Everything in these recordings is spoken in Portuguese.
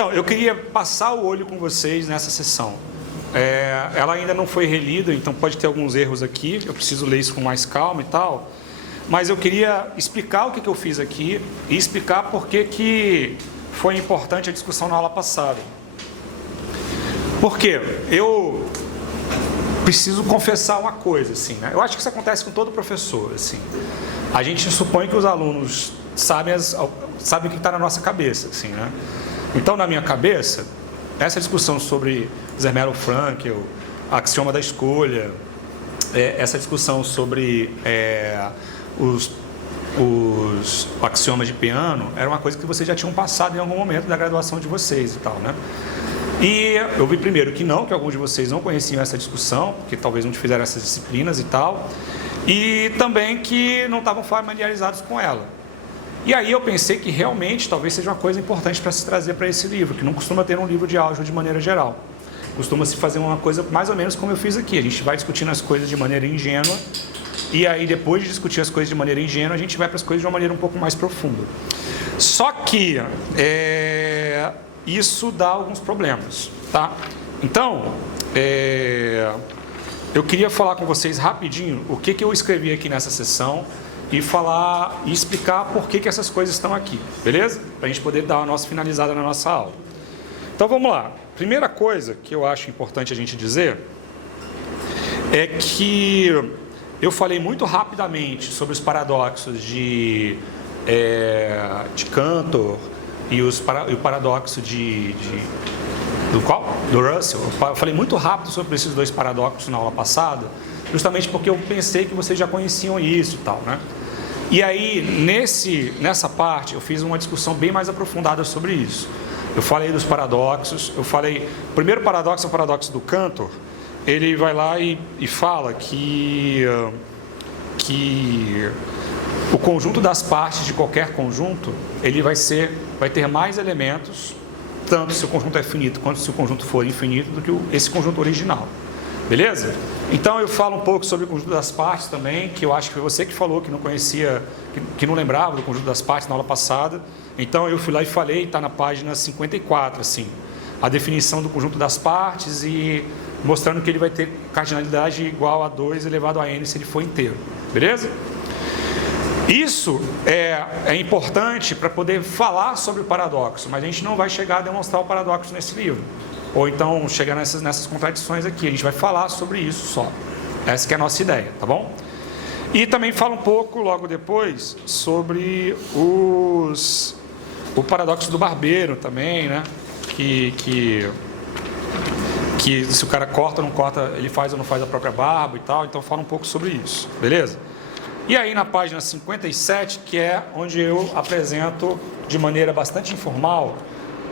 Então, eu queria passar o olho com vocês nessa sessão. Ela ainda não foi relida, então pode ter alguns erros aqui, eu preciso ler isso com mais calma e tal, mas eu queria explicar o que eu fiz aqui e explicar por que foi importante a discussão na aula passada. Porque eu preciso confessar uma coisa, assim, né? Eu acho que isso acontece com todo professor, assim. A gente supõe que os alunos sabem o que está na nossa cabeça, assim, né? Então, na minha cabeça, essa discussão sobre Zermelo Fraenkel, axioma da escolha, essa discussão sobre os axiomas de Peano, era uma coisa que vocês já tinham passado em algum momento da graduação de vocês e tal, né? E eu vi primeiro que alguns de vocês não conheciam essa discussão, porque talvez não fizeram essas disciplinas e tal, e também que não estavam familiarizados com ela. E aí eu pensei que realmente talvez seja uma coisa importante para se trazer para esse livro, que não costuma ter um livro de álgebra de maneira geral. Costuma-se fazer uma coisa mais ou menos como eu fiz aqui. A gente vai discutindo as coisas de maneira ingênua, e aí depois de discutir as coisas de maneira ingênua, a gente vai para as coisas de uma maneira um pouco mais profunda. Só que isso dá alguns problemas, tá? Então, eu queria falar com vocês rapidinho o que eu escrevi aqui nessa sessão, e falar e explicar por que essas coisas estão aqui, beleza? Para a gente poder dar a nossa finalizada na nossa aula. Então vamos lá. Primeira coisa que eu acho importante a gente dizer é que eu falei muito rapidamente sobre os paradoxos de Cantor e o paradoxo do Russell. Eu falei muito rápido sobre esses dois paradoxos na aula passada, justamente porque eu pensei que vocês já conheciam isso e tal, né? E aí, nessa parte, eu fiz uma discussão bem mais aprofundada sobre isso. Eu falei dos paradoxos, o primeiro paradoxo é o paradoxo do Cantor. Ele vai lá e fala que o conjunto das partes de qualquer conjunto, ele vai ter mais elementos, tanto se o conjunto é finito quanto se o conjunto for infinito, do que esse conjunto original. Beleza? Então eu falo um pouco sobre o conjunto das partes também, que eu acho que foi você que falou que não conhecia, que não lembrava do conjunto das partes na aula passada. Então eu fui lá e falei, está na página 54, assim, a definição do conjunto das partes e mostrando que ele vai ter cardinalidade igual a 2 elevado a n se ele for inteiro. Beleza? Isso é importante para poder falar sobre o paradoxo, mas a gente não vai chegar a demonstrar o paradoxo nesse livro. Ou então chegar nessas contradições aqui. A gente vai falar sobre isso só. Essa que é a nossa ideia, tá bom? E também fala um pouco, logo depois, sobre o paradoxo do barbeiro também, né? Que se o cara corta ou não corta, ele faz ou não faz a própria barba e tal. Então fala um pouco sobre isso, beleza? E aí na página 57, que é onde eu apresento de maneira bastante informal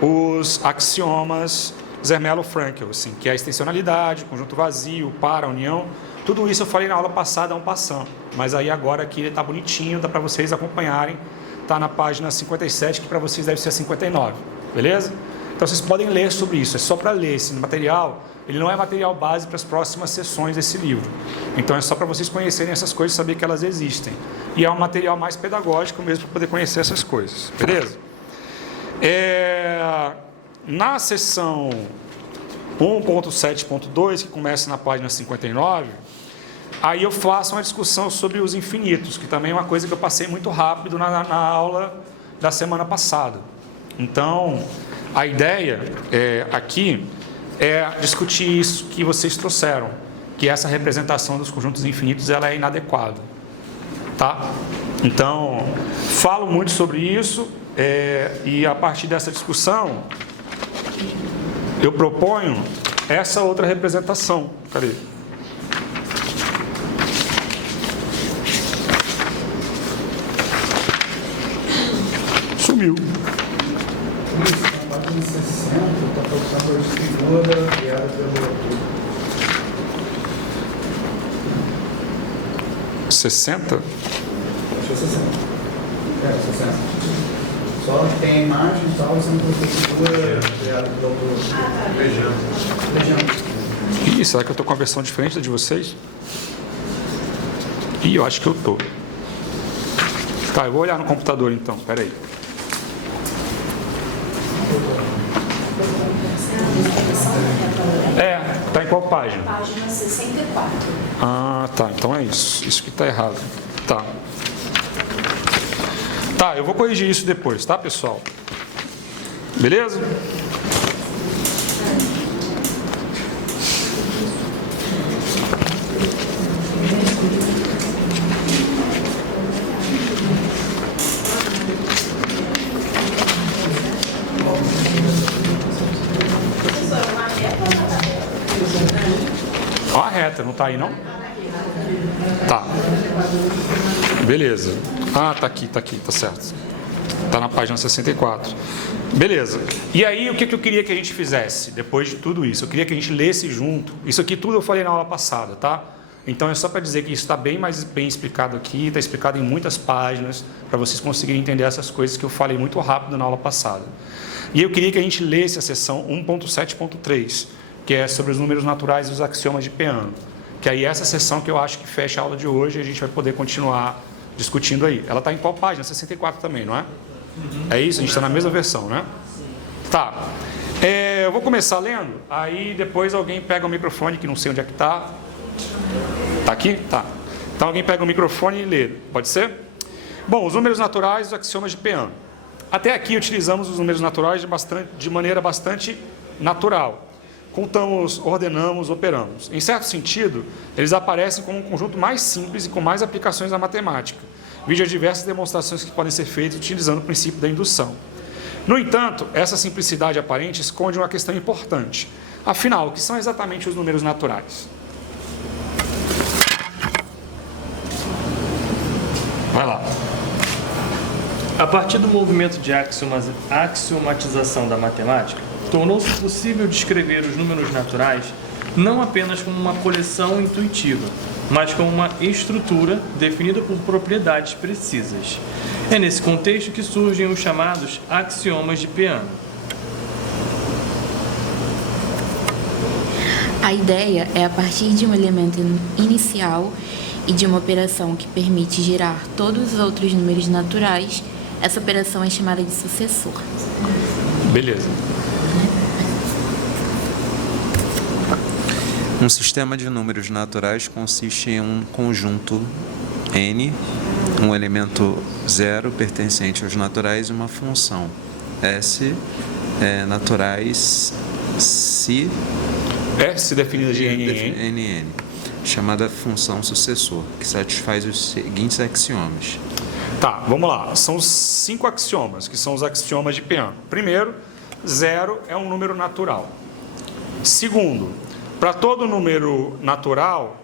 os axiomas Zermelo Fraenkel, assim, que é a extensionalidade, conjunto vazio, par, a união. Tudo isso eu falei na aula passada, passando. Mas aí agora aqui ele está bonitinho, dá para vocês acompanharem. Está na página 57, que para vocês deve ser a 59. Beleza? Então vocês podem ler sobre isso. É só para ler esse material. Ele não é material base para as próximas sessões desse livro. Então é só para vocês conhecerem essas coisas e saber que elas existem. E é um material mais pedagógico mesmo para poder conhecer essas coisas. Beleza? Na seção 1.7.2, que começa na página 59, aí eu faço uma discussão sobre os infinitos, que também é uma coisa que eu passei muito rápido na aula da semana passada. Então, a ideia aqui é discutir isso que vocês trouxeram, que essa representação dos conjuntos infinitos ela é inadequada. Tá? Então, falo muito sobre isso, e a partir dessa discussão eu proponho essa outra representação. Cadê? Sumiu. Na página 60, está faltando a figura criada pelo autor. 60? Acho que é 60. 60. Só tem a imagem e tal, sendo figura criada pelo autor. Legenda. Ih, será que eu estou com a versão diferente da de vocês? Ih, eu acho que eu estou. Tá, eu vou olhar no computador então, peraí. página? Página 64. Ah, tá. Então é isso. Isso que está errado. Tá. Tá, eu vou corrigir isso depois, tá, pessoal? Beleza? Ó a reta, não tá aí não? Tá. Beleza. Ah, tá aqui, tá certo. Tá na página 64. Beleza. E aí, o que eu queria que a gente fizesse depois de tudo isso? Eu queria que a gente lesse junto. Isso aqui tudo eu falei na aula passada, tá? Então é só para dizer que isso está bem mais bem explicado aqui, está explicado em muitas páginas, para vocês conseguirem entender essas coisas que eu falei muito rápido na aula passada. E eu queria que a gente lesse a seção 1.7.3, que é sobre os números naturais e os axiomas de Peano. Que aí essa seção que eu acho que fecha a aula de hoje e a gente vai poder continuar discutindo aí. Ela está em qual página? 64 também, não é? É isso? A gente está na mesma versão, né? Tá. Eu vou começar lendo, aí depois alguém pega o microfone, que não sei onde é que está. Tá aqui? Tá. Então alguém pega o microfone e lê. Pode ser? Bom, os números naturais e os axiomas de Peano. Até aqui utilizamos os números naturais de maneira bastante natural. Contamos, ordenamos, operamos. Em certo sentido, eles aparecem como um conjunto mais simples e com mais aplicações à matemática. Vide as diversas demonstrações que podem ser feitas utilizando o princípio da indução. No entanto, essa simplicidade aparente esconde uma questão importante. Afinal, o que são exatamente os números naturais? Vai lá. A partir do movimento de axiomatização da matemática, tornou-se possível descrever os números naturais não apenas como uma coleção intuitiva, mas como uma estrutura definida por propriedades precisas. É nesse contexto que surgem os chamados axiomas de Peano. A ideia é, a partir de um elemento inicial e de uma operação que permite gerar todos os outros números naturais, essa operação é chamada de sucessor. Beleza. Um sistema de números naturais consiste em um conjunto n, um elemento 0 pertencente aos naturais e uma função S naturais se definida de n em n, chamada função sucessor, que satisfaz os seguintes axiomas. Tá, vamos lá. São 5 axiomas, que são os axiomas de Peano. Primeiro, 0 é um número natural. Segundo, para todo número natural,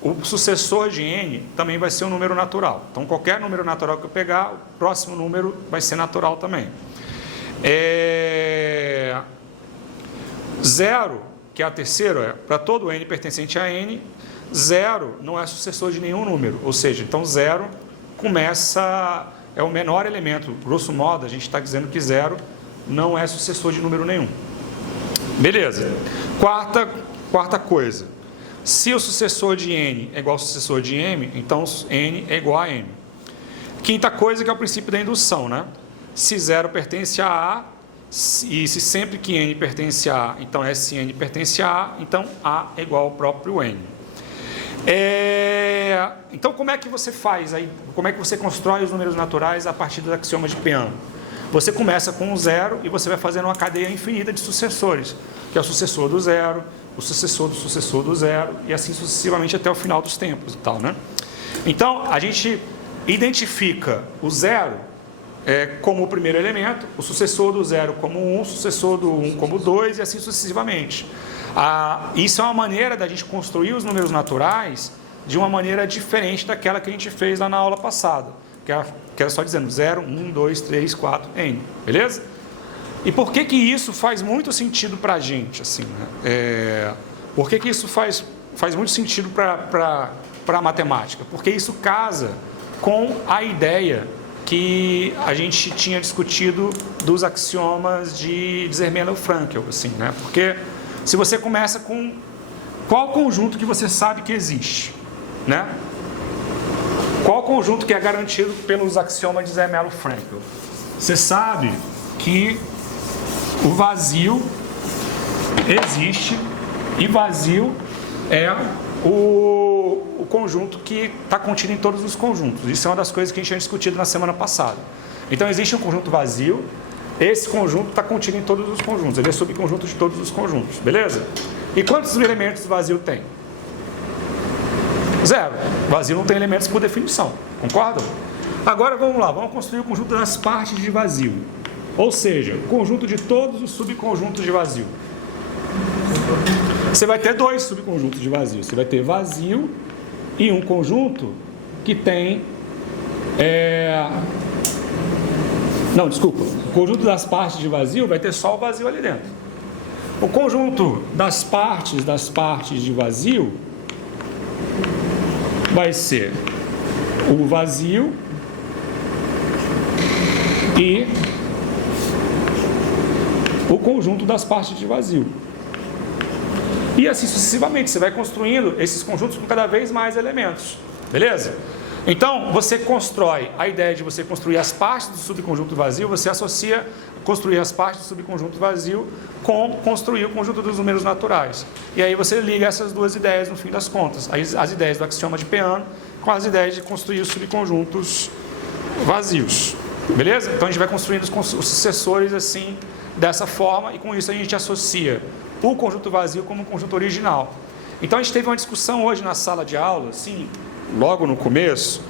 o sucessor de n também vai ser um número natural. Então, qualquer número natural que eu pegar, o próximo número vai ser natural também. 0, que é a terceira, para todo n pertencente a n, 0 não é sucessor de nenhum número. Ou seja, então 0 é o menor elemento. Grosso modo, a gente está dizendo que 0 não é sucessor de número nenhum. Beleza. Quarta coisa. Se o sucessor de n é igual ao sucessor de m, então n é igual a m. Quinta coisa, que é o princípio da indução, né? Se 0 pertence a A, e se sempre que n pertence a A, então Sn pertence a A, então A é igual ao próprio n. Então, como é que você faz aí? Como é que você constrói os números naturais a partir dos axiomas de Peano? Você começa com o 0 e você vai fazendo uma cadeia infinita de sucessores, que é o sucessor do 0, o sucessor do 0, e assim sucessivamente até o final dos tempos e tal, né? Então, a gente identifica o 0 como o primeiro elemento, o sucessor do 0 como 1, o sucessor do 1 como 2 e assim sucessivamente. Isso é uma maneira da gente construir os números naturais de uma maneira diferente daquela que a gente fez lá na aula passada, que era só dizendo 0, 1, 2, 3, 4, n, beleza? E por que isso faz muito sentido para a gente, assim, né? Por que isso faz muito sentido para a matemática? Porque isso casa com a ideia que a gente tinha discutido dos axiomas de Zermelo-Fraenkel, assim, né? Porque se você começa com qual conjunto que você sabe que existe, né? Qual conjunto que é garantido pelos axiomas de Zermelo-Fraenkel? Você sabe que o vazio existe e vazio é o conjunto que está contido em todos os conjuntos. Isso é uma das coisas que a gente tinha discutido na semana passada. Então, existe um conjunto vazio. Esse conjunto está contido em todos os conjuntos. Ele é subconjunto de todos os conjuntos. Beleza? E quantos elementos vazio tem? 0. Vazio não tem elementos por definição. Concordam? Agora, vamos lá. Vamos construir o conjunto das partes de vazio. Ou seja, o conjunto de todos os subconjuntos de vazio. Você vai ter 2 subconjuntos de vazio. Você vai ter vazio e um conjunto que tem... Não, desculpa. O conjunto das partes de vazio vai ter só o vazio ali dentro. O conjunto das partes de vazio vai ser o vazio e o conjunto das partes de vazio. E assim sucessivamente, você vai construindo esses conjuntos com cada vez mais elementos. Beleza? Então, você constrói, a ideia de você construir as partes do subconjunto vazio, você associa construir as partes do subconjunto vazio com construir o conjunto dos números naturais. E aí você liga essas duas ideias no fim das contas. As ideias do axioma de Peano com as ideias de construir os subconjuntos vazios. Beleza? Então, a gente vai construindo os sucessores assim, dessa forma, e com isso a gente associa o conjunto vazio como um conjunto original. Então, a gente teve uma discussão hoje na sala de aula, assim, logo no começo,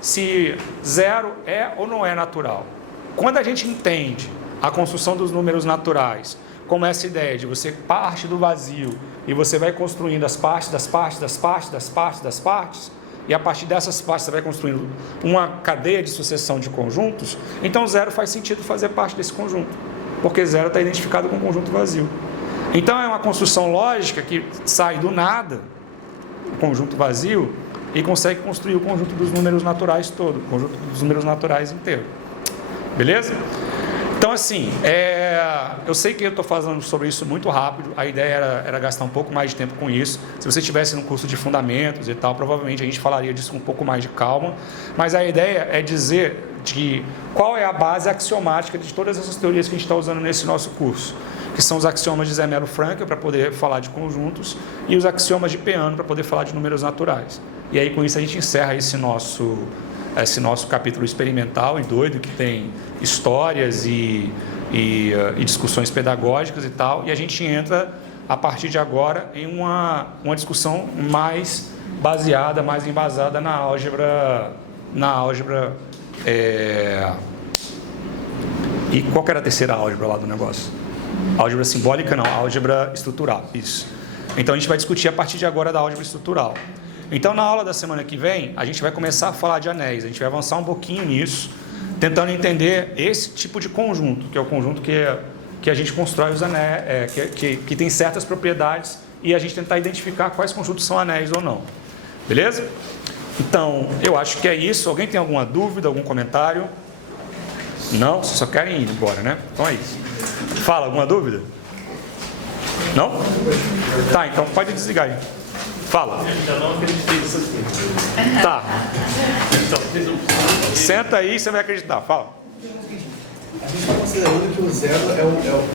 se 0 é ou não é natural. Quando a gente entende a construção dos números naturais como essa ideia de você parte do vazio e você vai construindo as partes das partes das partes das partes das partes, e a partir dessas partes você vai construindo uma cadeia de sucessão de conjuntos, então 0 faz sentido fazer parte desse conjunto, porque 0 está identificado com o conjunto vazio. Então é uma construção lógica que sai do nada, o conjunto vazio, e consegue construir o conjunto dos números naturais todo, o conjunto dos números naturais inteiro. Beleza? Então, assim, eu sei que eu estou falando sobre isso muito rápido, a ideia era gastar um pouco mais de tempo com isso. Se você estivesse no curso de fundamentos e tal, provavelmente a gente falaria disso com um pouco mais de calma, mas a ideia é dizer de qual é a base axiomática de todas essas teorias que a gente está usando nesse nosso curso, que são os axiomas de Zermelo-Fraenkel para poder falar de conjuntos e os axiomas de Peano para poder falar de números naturais. E aí, com isso, a gente encerra esse nosso capítulo experimental e doido, que tem histórias e discussões pedagógicas e tal, e a gente entra, a partir de agora, em uma discussão mais baseada, mais embasada na álgebra. E qual que era a terceira álgebra lá do negócio? Álgebra simbólica não, álgebra estrutural, isso. Então a gente vai discutir a partir de agora da álgebra estrutural. Então na aula da semana que vem, a gente vai começar a falar de anéis, a gente vai avançar um pouquinho nisso, tentando entender esse tipo de conjunto, que é o conjunto que a gente constrói os anéis, que tem certas propriedades, e a gente tentar identificar quais conjuntos são anéis ou não. Beleza? Então, eu acho que é isso. Alguém tem alguma dúvida, algum comentário? Não? Vocês só querem ir embora, né? Então é isso. Fala, alguma dúvida? Não? Tá, então pode desligar aí. Fala. Eu ainda não acreditei nisso aqui. Tá. Senta aí e você vai acreditar. Fala. A gente está considerando que o 0 é o